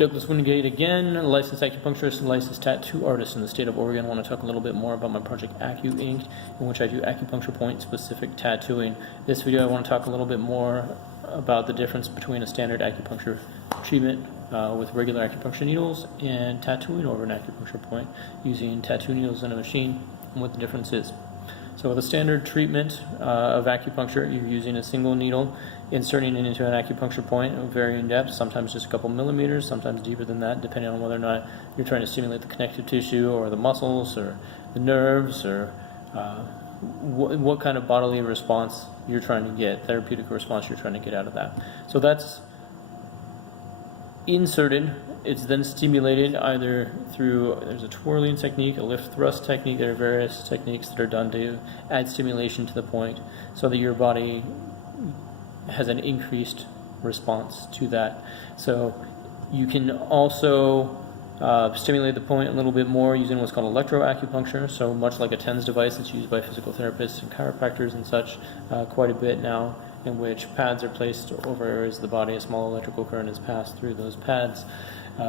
Douglas Wingate again, licensed acupuncturist and licensed tattoo artist in the state of Oregon. I want to talk a little bit more about my project Acu Inc., in which I do acupuncture point specific tattooing. This video I want to talk a little bit more about the difference between a standard acupuncture treatment with regular acupuncture needles and tattooing over an acupuncture point using tattoo needles in a machine, and what the difference is. So with a standard treatment of acupuncture, you're using a single needle, inserting it into an acupuncture point of varying depth, sometimes just a couple millimeters, sometimes deeper than that, depending on whether or not you're trying to stimulate the connective tissue or the muscles or the nerves, or what kind of bodily response you're trying to get, therapeutic response you're trying to get out of that. So that's inserted. It's then stimulated either through, there's a twirling technique, a lift thrust technique. There are various techniques that are done to add stimulation to the point so that your body has an increased response to that. So you can also stimulate the point a little bit more using what's called electroacupuncture. So much like a TENS device that's used by physical therapists and chiropractors and such quite a bit now, in which pads are placed over areas of the body. A small electrical current is passed through those pads.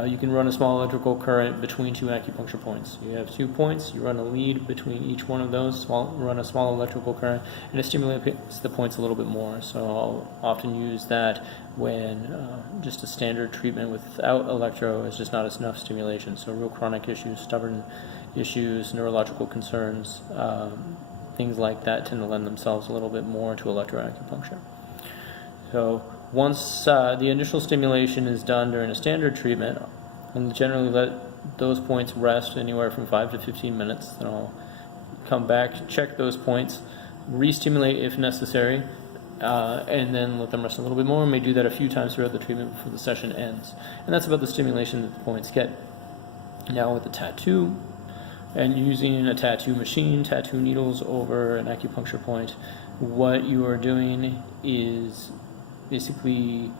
You can run a small electrical current between two acupuncture points. You have 2 points, you run a lead between each one of those, run a small electrical current, and it stimulates the points a little bit more. So I'll often use that when just a standard treatment without electro is just not enough stimulation. So real chronic issues, stubborn issues, neurological concerns, things like that tend to lend themselves a little bit more to electroacupuncture. So once the initial stimulation is done during a standard treatment, I'll generally let those points rest anywhere from 5 to 15 minutes. Then I'll come back, check those points, re-stimulate if necessary, and then let them rest a little bit more. I may do that a few times throughout the treatment before the session ends. And that's about the stimulation that the points get. Now with the tattoo, and using a tattoo machine, tattoo needles over an acupuncture point, what you are doing is basically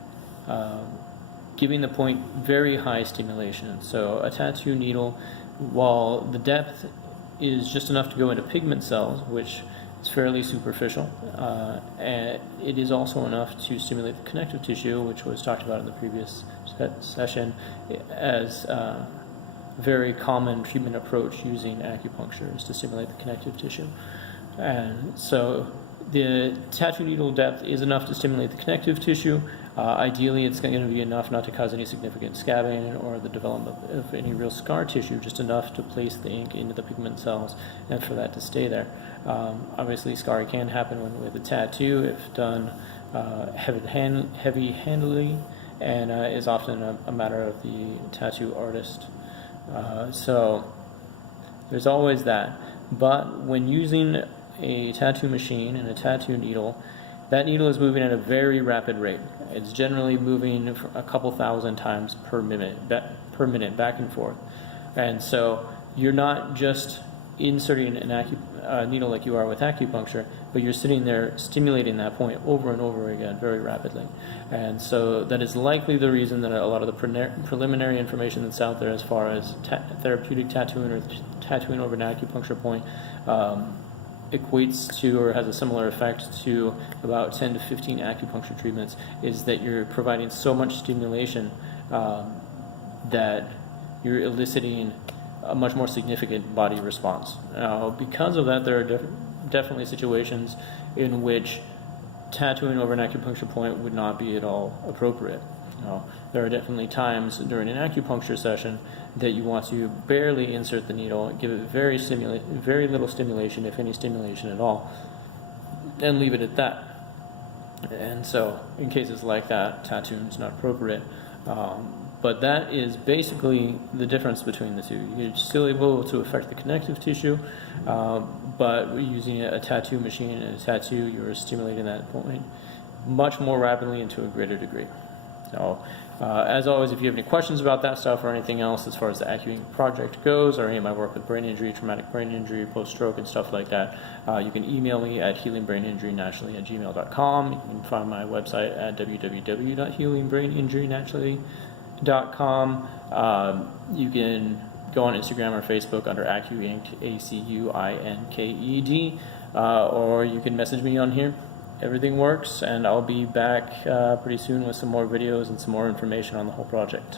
giving the point very high stimulation. So a tattoo needle, while the depth is just enough to go into pigment cells, which is fairly superficial, and it is also enough to stimulate the connective tissue, which was talked about in the previous session as very common treatment approach using acupuncture is to stimulate the connective tissue. And so the tattoo needle depth is enough to stimulate the connective tissue. Ideally, it's going to be enough not to cause any significant scabbing or the development of any real scar tissue, just enough to place the ink into the pigment cells and for that to stay there. Obviously, scarring can happen with a tattoo if done heavy-handedly, and is often a matter of the tattoo artist. So there's always that. But when using a tattoo machine and a tattoo needle, that needle is moving at a very rapid rate. It's generally moving a couple thousand times per minute back and forth. And so you're not just inserting a needle like you are with acupuncture, but you're sitting there stimulating that point over and over again very rapidly. And so that is likely the reason that a lot of the preliminary information that's out there as far as therapeutic tattooing or tattooing over an acupuncture point equates to or has a similar effect to about 10 to 15 acupuncture treatments, is that you're providing so much stimulation that you're eliciting a much more significant body response. Now, because of that, there are definitely situations in which tattooing over an acupuncture point would not be at all appropriate. Now, there are definitely times during an acupuncture session that you want to barely insert the needle, give it very little stimulation, if any stimulation at all, and leave it at that. And so, in cases like that, tattooing is not appropriate. But that is basically the difference between the two. You're still able to affect the connective tissue, but using a tattoo machine and a tattoo, you're stimulating that point much more rapidly and to a greater degree. So, as always, if you have any questions about that stuff or anything else as far as the Acu Inc. project goes, or any of my work with brain injury, traumatic brain injury, post-stroke, and stuff like that, you can email me at healingbraininjurynaturally@gmail.com. You can find my website at www.healingbraininjurynaturally.com. You can go on Instagram or Facebook under Acu Inc., ACUINKED, or you can message me on here. Everything works, and I'll be back pretty soon with some more videos and some more information on the whole project.